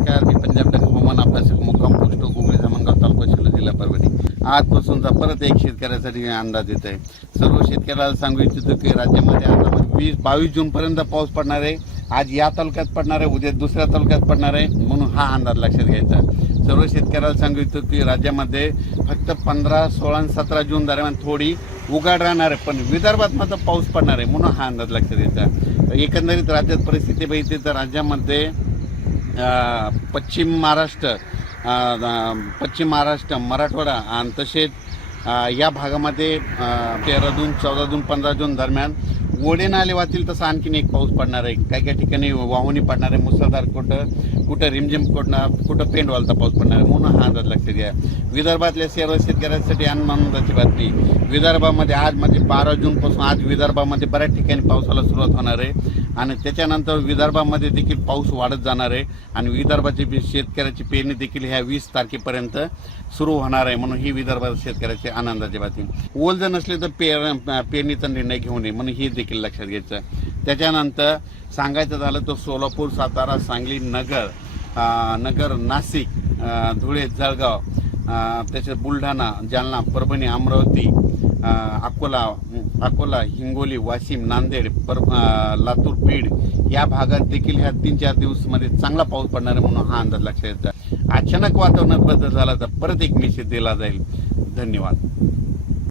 नमस्कार मी पंजाब डक हवामान अभ्यासक मुक्काम पोस्ट गुगळे जामनगाव तालुका शिलो जिल्हा परभणी. आजपासूनचा परत एक शेतकऱ्यासाठी अंदाज येत आहे. सर्व शेतकऱ्याला सांगू इच्छितो की राज्यामध्ये आता म्हणजे वीस बावीस जूनपर्यंत पाऊस पडणार आहे. आज या तालुक्यात पडणार आहे उद्या दुसऱ्या तालुक्यात पडणार आहे. म्हणून हा अंदाज लक्षात घ्यायचा. सर्व शेतकऱ्याला सांगू इच्छितो की राज्यामध्ये फक्त पंधरा सोळा आणि सतरा जून दरम्यान थोडी उघाड राहणार आहे. पण विदर्भात मात्र पाऊस पडणार आहे. म्हणून हा अंदाज लक्षात घ्यायचा. एकंदरीत राज्यात परिस्थिती बघितली तर राज्यामध्ये पश्चिम महाराष्ट्र पश्चिम महाराष्ट्र मराठवाडा आणि तसेच या भागामध्ये तेरा जून चौदा जून पंधरा जून दरम्यान ओढे नाले वाचतील तसं आणखीन एक पाऊस पडणार आहे. काही काही ठिकाणी वाहुनी पडणार आहे. मुसळधार कुठं कुठं रिमझिम कुठं कुठं पेंडवालचा पाऊस पडणार आहे म्हणून हा अंदाज लक्षात घ्या. विदर्भातल्या सर्व शेतकऱ्यांसाठी आनंदाची बातमी. विदर्भामध्ये आज म्हणजे बारा जूनपासून आज विदर्भामध्ये बऱ्याच ठिकाणी पावसाला सुरुवात होणार आहे. आणि त्याच्यानंतर विदर्भामध्ये देखील पाऊस वाढत जाणार आहे. आणि विदर्भाची बी- शेतकऱ्याची पेरणी देखील ह्या वीस तारखेपर्यंत सुरू होणार आहे म्हणून ही विदर्भात शेतकऱ्याची आनंदाची बातमी. ओल जर नसले तर पेर पेरणीचा निर्णय घेऊ नये म्हणून ही देखील लक्षात घ्यायचं त्याच्यानंतर सांगायचं झालं तर सोलापूर सातारा सांगली नगर नगर नाशिक धुळे जळगाव त्याच्यात बुलढाणा जालना परभणी अमरावती अकोला अकोला हिंगोली वाशिम नांदेड पर लातूर बीड या भागात देखील ह्या तीन चार दिवसमध्ये चांगला पाऊस पडणार आहे म्हणून हा अंदाज लक्षात येतो अचानक वातावरणात बदल झाला तर परत एक मेसेज दिला जाईल. धन्यवाद.